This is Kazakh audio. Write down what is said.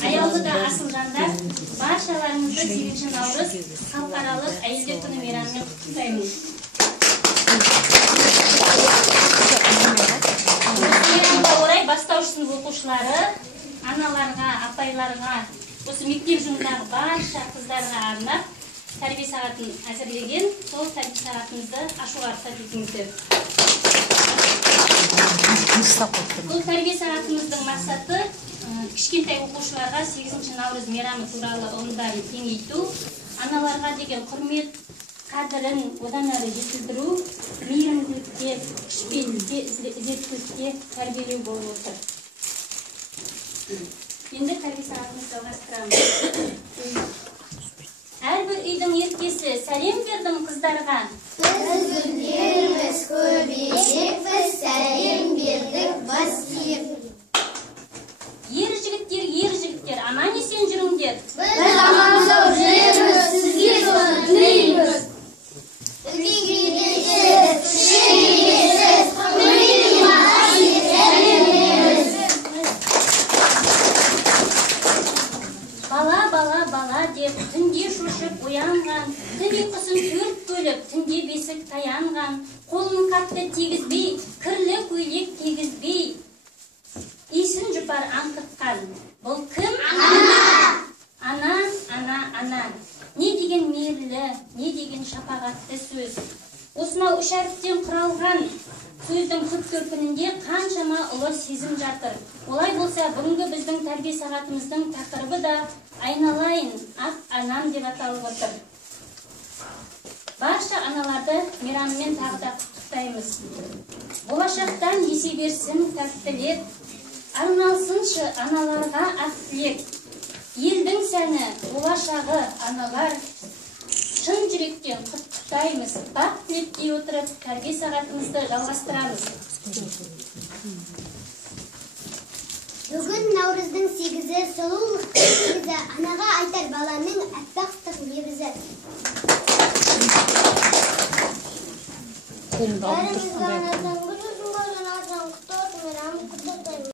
Аялдыда асылжандар, баршаларыңызды 8 наурыз халықаралық әйелдер күні мейрамымен құттықтаймыз. Мейрамға орай бастауыш сынып оқушылары, аналарға, апайларға, осы мектеп жындағы барша қыздарға арнап тәрбие сағатын әзірлеген, сол тәрбие сағатымызды ашуға рұқсат етіңіздер. Бұл тәрбие сағатымыздың мақсаты кішкентай оқушыларға 8 наурыз мейрамы туралы ұғымдарын кеңейту, аналарға деген құрмет қадірін одан әрі жетілдіру, мейірімділікке, кішіпейілдікке, ізеттілікке тәрбиелеу болып отыр. Енді тәрбие сағатымызды жалғастырамыз. Әрбір үйдің еркесі сәлем бердім қыздарға. Біз гүлдеріміз көбейекпіз, сәлем бердік бас киіп. Ер жігіттер, аман есен жүріңдер. Біз аман сау жүреміз, сізге соны тілейміз. Бала деп түнде шошып оянған, түн ұйқысын 4 бөліп, түнде бесік таянған, қолын қатты тегізбей, кірлі көйлек тегізбей, исін жұпар аңқытқан. Бұл кім? Ана. Не деген мейірлі, не деген шапағатты сөз. Осынау 3 әріптен құралған сөздің түп төркінінде қаншама ұлы сезім жатыр. Олай болса, бүгінгі біздің тәрбие сағатымыздың тақырыбы да айналайын, ақ анам деп аталып отыр. Барша аналарды мейрамымен тағы да құттықтаймыз. Болашақтан есе берсін тәттілік, арналсыншы аналарға ақ тілек. Елдің сәні, болашағы аналар, шын жүректен құттықтаймыз. Бақ тілектей отырып, тәрбие сағатымызды жалғастырамыз. Бүгін Наурыздың 8-і, сұлулықтың 8-і, анаға айтар баланың әппақтық лебізі. Бәрімізді